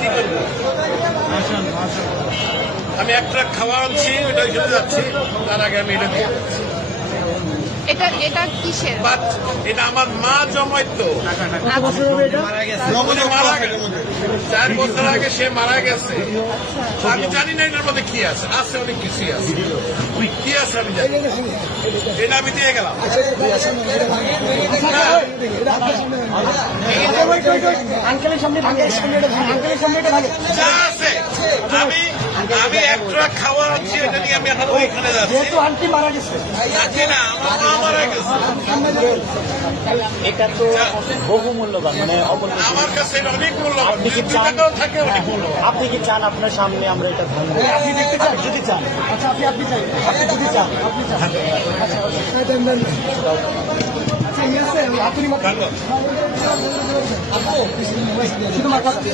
কি করবো? আমি এক ট্রাক খাওয়া আনছি, ওটা খেতে যাচ্ছি, তার আগে আমি এটা দিয়ে যাচ্ছি। এটা কিসের? এটা আমার মা জমাইতো, মারা গেছে 4 বছর আগে, সে মারা গেছে। আমি জানি না এটার মধ্যে কি আছে, অনেক কিছুই আছে, কি আছে আমি জানি, এটা আমি দিয়ে গেলাম। যা আছে আমি এক ট্রাক খাওয়া আনছি, এটা নিয়ে আমি এখন ওইখানে যাচ্ছি। আন্টি মারা গেছে, যাচ্ছি না, আমার মা মারা গেছে। এটা তো বহু মূল্যবান, মানে আমার কাছে এটা অনেক মূল্যবান, 2 টাকাও থাকে, অনেক মূল্যবান। আপনি কি চান আপনার সামনে আমরা এটা ধান আপনি দেখতে চান? যদি চান, আচ্ছা আপনি চাই, আপনি যদি চান, আপনি চান, আচ্ছা আপনি